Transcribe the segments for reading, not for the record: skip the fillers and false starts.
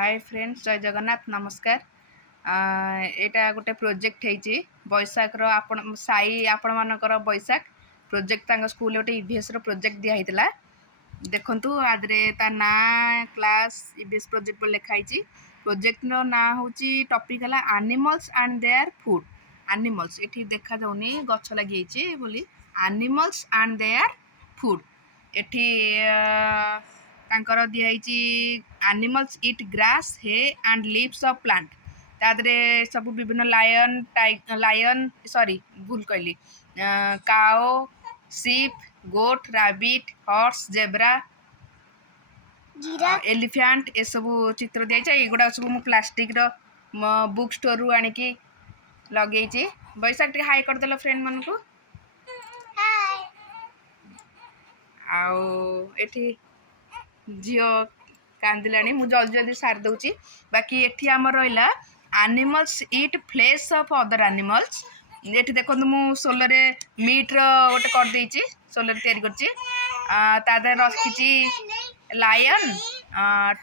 Hi friends, जय जगन्नाथ, नमस्कार। एटा गोटे प्रोजेक्ट है बैशाखर आपण साई आपण मानकर बैशाख प्रोजेक्ट तांग स्कूल गोटे ईवीएस प्रोजेक्ट दिखाई देखु आदरे ता ना क्लास ईवीएस प्रोजेक्ट लिखाई। प्रोजेक्ट ना हूँ टॉपिक है animals and their food. Animals ये देखा जाऊनी गछ लगी बोली एनिमल्स एंड देयर फूड। एठी तांकर दिखाई animals eat grass hay and leaves of plant. तादरे सब विभिन्न लायन सॉरी भूल कहली cow, sheep, goat, rabbit, horse, zebra, elephant ए सब चित्र दिया। एगुड़ा सब मु प्लास्टिक रो बुक स्टोर रु आनिकी लगे। बैशाख टे हाई करदेल फ्रेंड मन को। आठी झील कांदिला मु जल्दी जल्दी सारी दूची। बाकी एठी आमर रहा animals eat flesh of other animals. ये देखो मु सोलर मीट रोटे करदे सोलर तैयारी कर रखी लायन,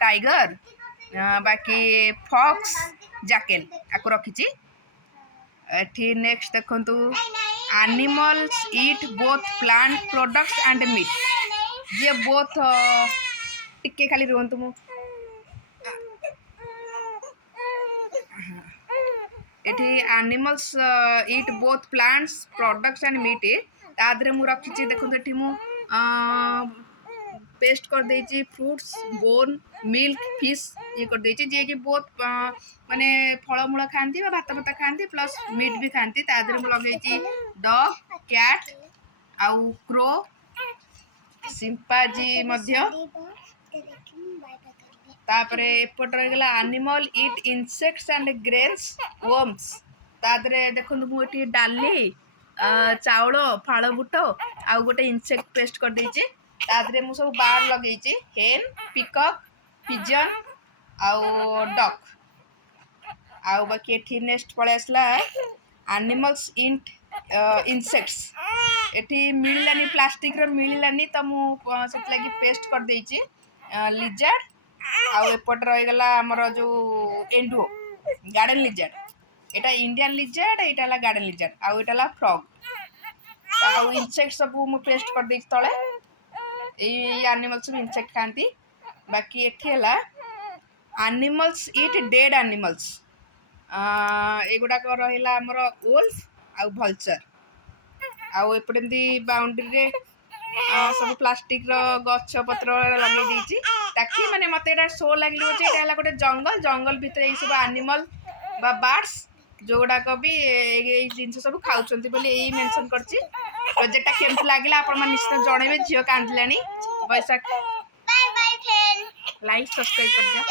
टाइगर, बाकी फॉक्स, जैकल आपको रखी। एठी नेक्स्ट देखंतु animals eat both plant products and meat. जे बोथ टिके खाली रुहतु मु एठी animals eat both plants products and meat. तादरे मु रखी देखो एठी मु पेस्ट कर देची फ्रूट्स, बोन, मिल्क, फिश ये कर देची जे कि बोथ माने फलमूल खाती भात भात खाती प्लस मीट भी खाती। तादरे मु लगे डॉग, कैट आउ क्रो, सिंपाजी मध्य। तापरे एपट रहीगला animal eat insects and grains worms. तादरे देखो मुझे डाली चाउल फाड़ बुट आउ गोटे इंसेक्ट पेस्ट कर देची। तादरे मु सब बार लगे हेन, पिकॉक, पिजन आउ डक आउ बाकी एठी नेक्स्ट पड़े आसला एनिमल्स ईट इंसेक्ट्स। एठी मिललानी प्लास्टिक रो मिललानी तो मुझे लगी पेस्ट कर देची लिजार्ड आउ एपट रहीगला आमर जो एंडुओ गार्डन लिजार्ड। एटा इंडियन लिजार्ड, एटा गार्डन लिजार्ड आउ एटा फ्रॉग आउ इंसेक्ट सब मु पेस्ट कर देची तळे। ये एनिमल्स सब इंसेक्ट खाती। बाकी एठी हला एनिमल्स ईट डेड एनिमल्स। एगुड़ा रहा आमर वुल्फ आउ भल्चर आउ एपटे एमती बाउंड्री रे सब प्लास्टिक रो गछ पत्र लगे देची ताकि माने मते एटा शो लागिलो जे एटा हला गोटे जंगल जंगल भितर ए सब एनिमल बा बर्ड्स जोगुड़ा भी ए जिनस सब खाउछंती बोली एई मेंशन करछि। प्रोजेक्ट केमती लागिला आपण मन निश्चित जणेबे। झियो कांदिलानी Baishakh. Bye bye friend, like subscribe कर दिया।